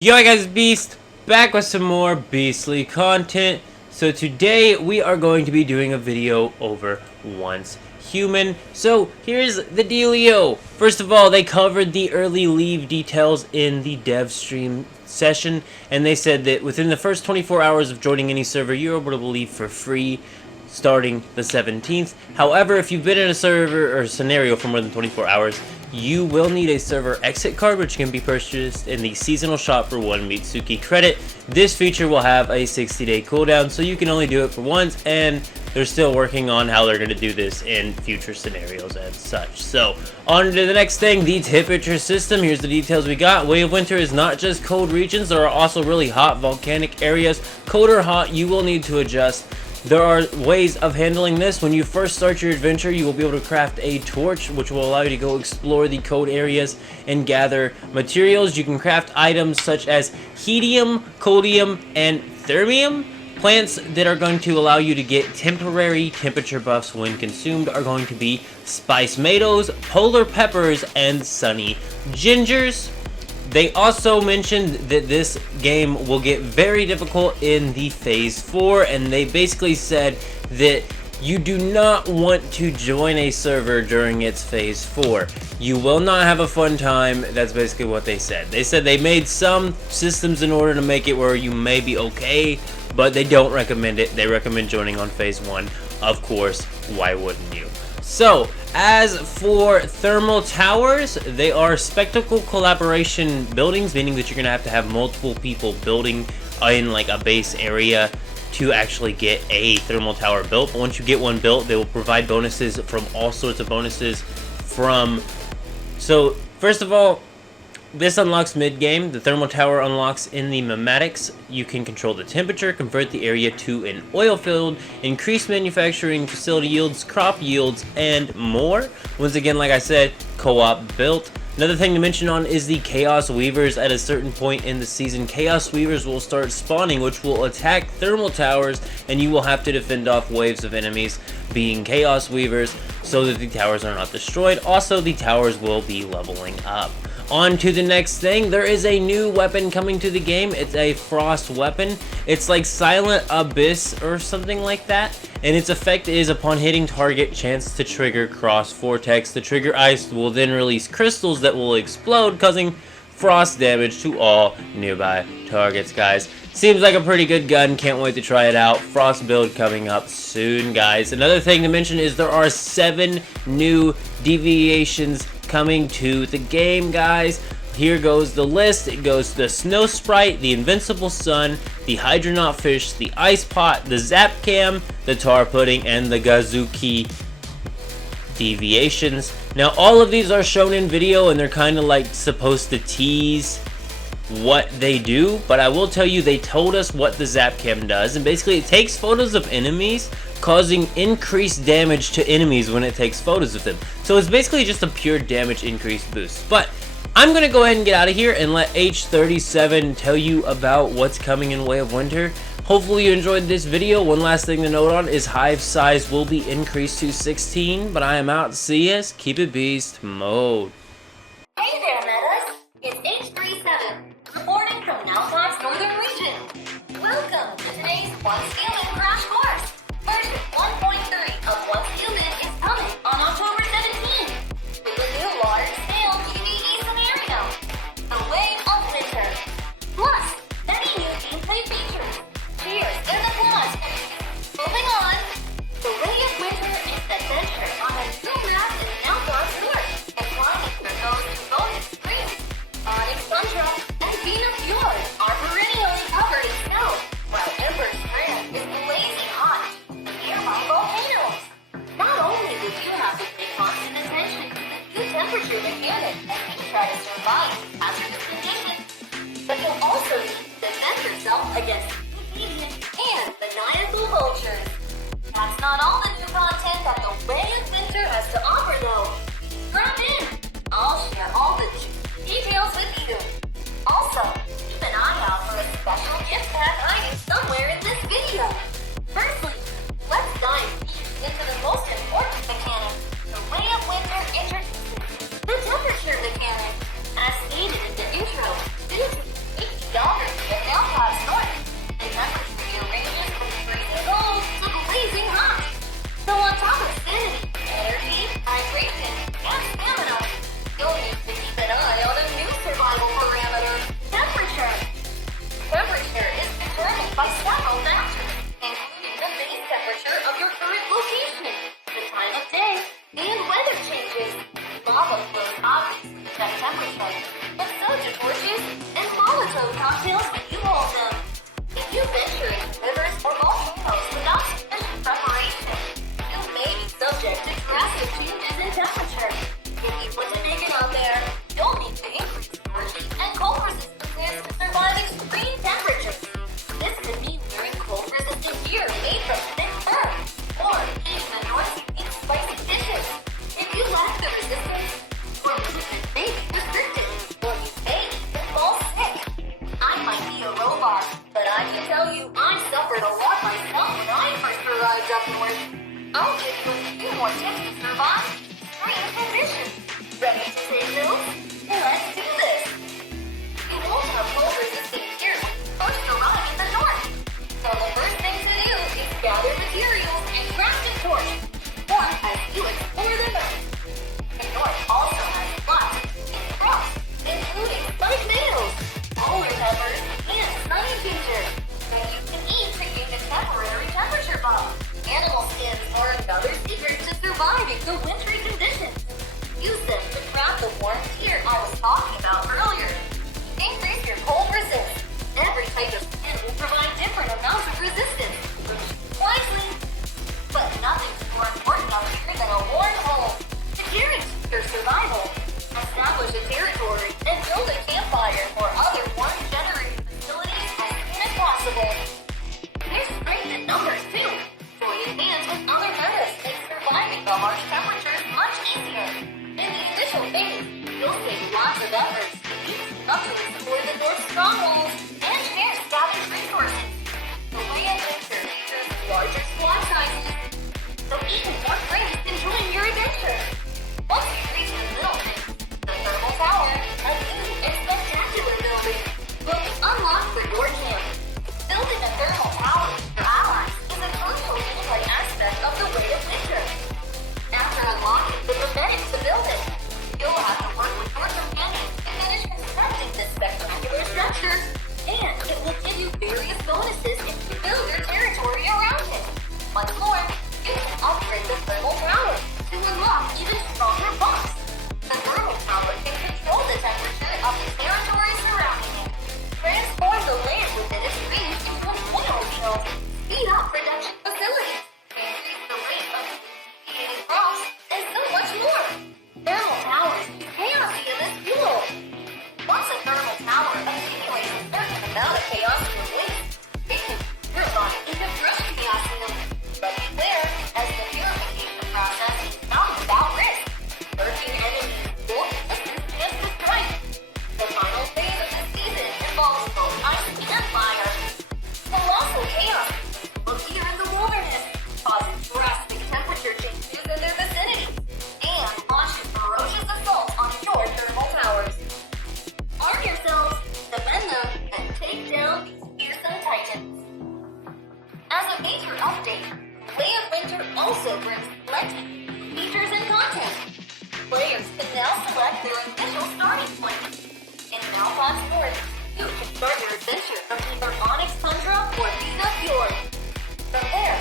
Yo guys, Beast, back with some more beastly content. So today we are going to be doing a video over Once Human. So here's the dealio. First of all, they covered the early leave details in the dev stream session, and they said that within the first 24 hours of joining any server, you're able to leave for free starting the 17th. However, if you've been in a server or scenario for more than 24 hours, you will need a server exit card, which can be purchased in the seasonal shop for 1 Mitsuki credit. This feature will have a 60-day cooldown, so you can only do it for once, and they're still working on how they're going to do this in future scenarios and such. So, on to the next thing, the temperature system. Here's the details we got. Way of Winter is not just cold regions, there are also really hot volcanic areas. Cold or hot, you will need to adjust. There are ways of handling this. When you first start your adventure, you will be able to craft a torch, which will allow you to go explore the cold areas and gather materials. You can craft items such as helium, coldium, and thermium. Plants that are going to allow you to get temporary temperature buffs when consumed are going to be spice tomatoes, polar peppers, and sunny gingers. They also mentioned that this game will get very difficult in the Phase 4, and they basically said that you do not want to join a server during its Phase 4. You will not have a fun time. That's basically what they said. They said they made some systems in order to make it where you may be okay, but they don't recommend it. They recommend joining on Phase 1. Of course, why wouldn't you? So, as for thermal towers, they are spectacle collaboration buildings, meaning that you're going to have multiple people building in like a base area to actually get a thermal tower built. But once you get one built, they will provide bonuses from all sorts of bonuses from... So, first of all, this unlocks mid-game. The thermal tower unlocks in the mematics. You can control the temperature, convert the area to an oil field, increase manufacturing facility yields, crop yields, and more. Once again, like I said, co-op built. Another thing to mention on is the Chaos Weavers. At a certain point in the season, Chaos Weavers will start spawning, which will attack thermal towers, and you will have to defend off waves of enemies being Chaos Weavers so that the towers are not destroyed. Also, the towers will be leveling up. On to the next thing, there is a new weapon coming to the game. It's a frost weapon. It's like Silent Abyss or something like that. And its effect is upon hitting target, chance to trigger cross vortex. The trigger ice will then release crystals that will explode, causing frost damage to all nearby targets, guys. Seems like a pretty good gun. Can't wait to try it out. Frost build coming up soon, guys. Another thing to mention is there are 7 new deviations coming to the game, guys. Here goes the list. It goes the Snow Sprite, the Invincible Sun, the Hydronaut Fish, the Ice Pot, the Zap Cam, the Tar Pudding, and the Gazuki deviations. Now, all of these are shown in video, and they're kind of like supposed to tease what they do, but I will tell you they told us what the Zap Cam does, and basically it takes photos of enemies, causing increased damage to enemies when it takes photos of them. So it's basically just a pure damage increase boost. But I'm gonna go ahead and get out of here and let H37 tell you about what's coming in Way of Winter. Hopefully you enjoyed this video. One last thing to note on is hive size will be increased to 16, but I am out. See us. Keep it beast mode. Hey there, Metas! It's H37, reporting from Nowcott's Northern Region. Welcome to today's Once Human Crash Course. Version 1.3 of Once Human is coming on October 17th. With a new large-scale PvE scenario, The Way of Winter. Plus, many new gameplay features. Cheers and applause. Moving on, The Way of Winter is an adventure on a new map in Nowcott's North, and climbing for those who bonus streams. Onyx Tundra and Venus Fjord are perennially covered in snow, while Ember Strand is blazing hot with nearby volcanoes. Not only will you have to pay constant attention to the new temperature mechanic as you try to survive hazardous conditions, but you'll also need to defend yourself against deviants and maniacal vultures. That's not all the new content that the Way of Winter has to offer, though. Drop in. I'll share all the details with you. Also, keep an eye out for a special gift pack hiding somewhere in this video. Firstly, let's dive deep into the most important mechanic. The Way of Winter introduces the temperature mechanic. As stated in the intro, due to also cocktails when you hold them. If you venture into rivers or volcanoes without sufficient preparation, you may be subject to drastic changes in temperature. If you put a bacon out there, you'll need to increase storage and cold resistance to survive extreme temperatures. This could mean wearing cold-resistant gear made from thick fur, or eating the North Sea spicy dishes. If you lack the resistance, your movement may be restricted, or you may even fall sick. I might be a robot, but I can tell you I suffered a lot myself when I first arrived up north. I'll give you a few more tips to survive extreme conditions. Ready to take notes? Let's do this! You won't have cold-resistant gear when you first arrive in the north. So the first thing to do is gather materials and craft a torch. One as you explore the north. The north also has lots of crops, including spiked nails, polar peppers, and sunny ginger that you can eat to gain a temporary temperature bump. Animal skins are another secret to surviving the wintry conditions. Use them to craft the warm gear I was talking about earlier. Increase your cold resistance. Every type of skin will provide different amounts of resistance. Wisely. But nothing's more important out here than a warm home to guarantee your survival. Establish a territory and build a campfire or other warmth-generating facilities as soon as possible. There's strength in numbers too. Joining hands with other metas makes surviving the harsh temperatures much easier. In the initial phase, you'll save lots of efforts to use up to explore the North strongholds and share scavenged resources. The way adventure features larger squad sizes, so even more friends can join your adventure. Once you reach the middle phase, the thermal tower, a new and spectacular building, will be unlocked for your camp. Building a thermal tower with your allies is a crucial gameplay aspect of the way of winter. After unlocking the paramedics to build it, you'll have to work with your companions to finish constructing this spectacular structure, and it will give you various bonuses if you build your territory around it. What's more, you can upgrade the thermal tower to unlock even stronger buffs. The thermal tower can control the temperature of the territory surrounding it, transform the land within its range into an oil field, speed up production facilities, increase the rate of creating crops, and so much more. Thermal towers cannot be in this fuel. Once a thermal tower accumulates a certain amount of chaos in waste, it can purify into fresh chaosium. But beware, as the purification process is not without risk. Lurking enemies will give us a chance to strike. The final phase of the season involves both ice and fire. Colossal chaos will appear in the wilderness, causing drastic temperature changes in their vicinity, and launching ferocious assaults on your thermal towers. Arm yourselves, defend them, and take down these fearsome titans. As a major update, Way of Winter also brings plenty of features and content. Players can now select their initial starting point. In Malphon's North, you can start your adventure from either Onyx Tundra or Visa Fjord. From there,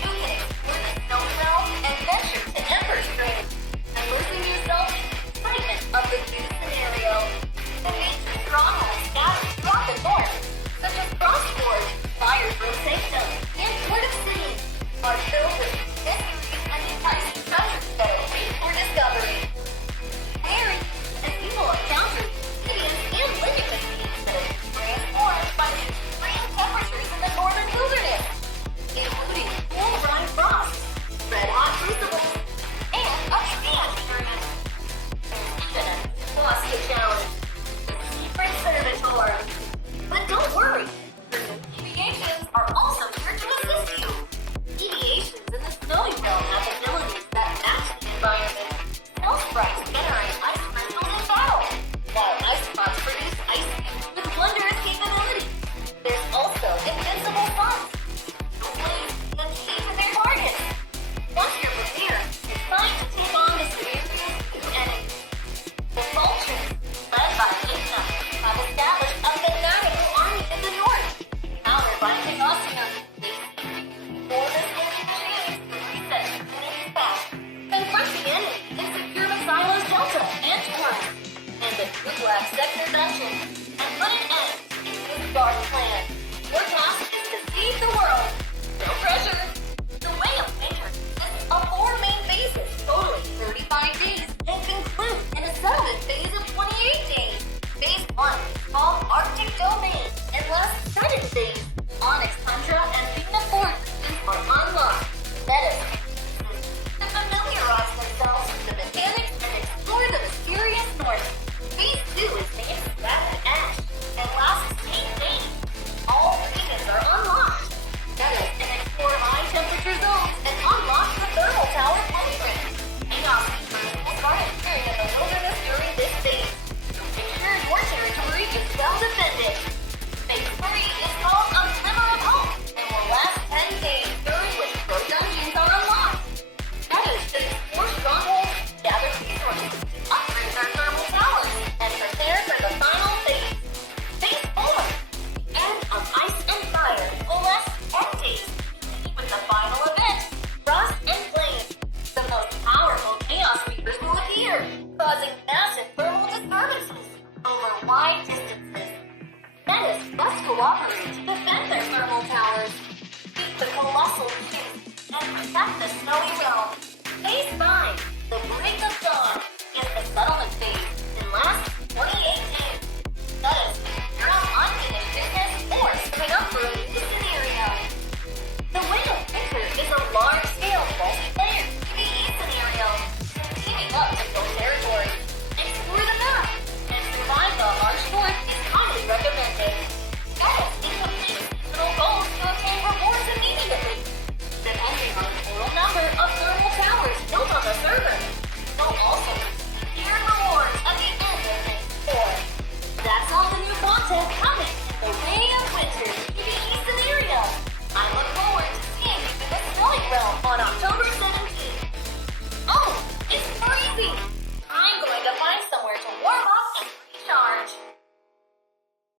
you can explore the snow realm and venture to Ember's Grave, immersing yourself in the excitement of the new scenario. The major strongholds scattered throughout the north, such as Frostforge, Fireproof Sanctum, and Port of City, are filled with mysteries and enticing treasures that await for discovery. Harry and people encounter cities and living machines that have been transformed by the Mars plan. Your task is to save the world. No pressure. The way of winter consists of 4 main phases, totaling 35 days, and concludes in a settlement phase of 28 days. Phase 1 is called Arctic Domain and lasts 7 days. Onyx Tundra and Vina Forest are unlocked. Meadows to familiarize themselves with the mechanics and explore the mysterious north. Phase 2 is named Rapid Ash and lasts 8 days. All regions are unlocked. Meadows can explore high temperature zones and unlock the thermal tower blueprint. Chaos Keepers will start appearing in the wilderness during this phase. Make sure your territory is well defended. Phase 3 is called A Glimmer of Hope and will last 10 days, during which pro dungeons are unlocked. Meadows should explore strongholds, gather resources, upgrade their thermal towers, and prepare for the final phase. Phase 4, End of Ice and Fire, will last 10 days, with the final event, Frost and Flame. The most powerful Chaos Reapers will appear, causing massive thermal disturbances over wide distances. Menace must cooperate to defend their thermal towers, beat the colossal beasts, and protect the snowy realm. Phase 5, The Brink of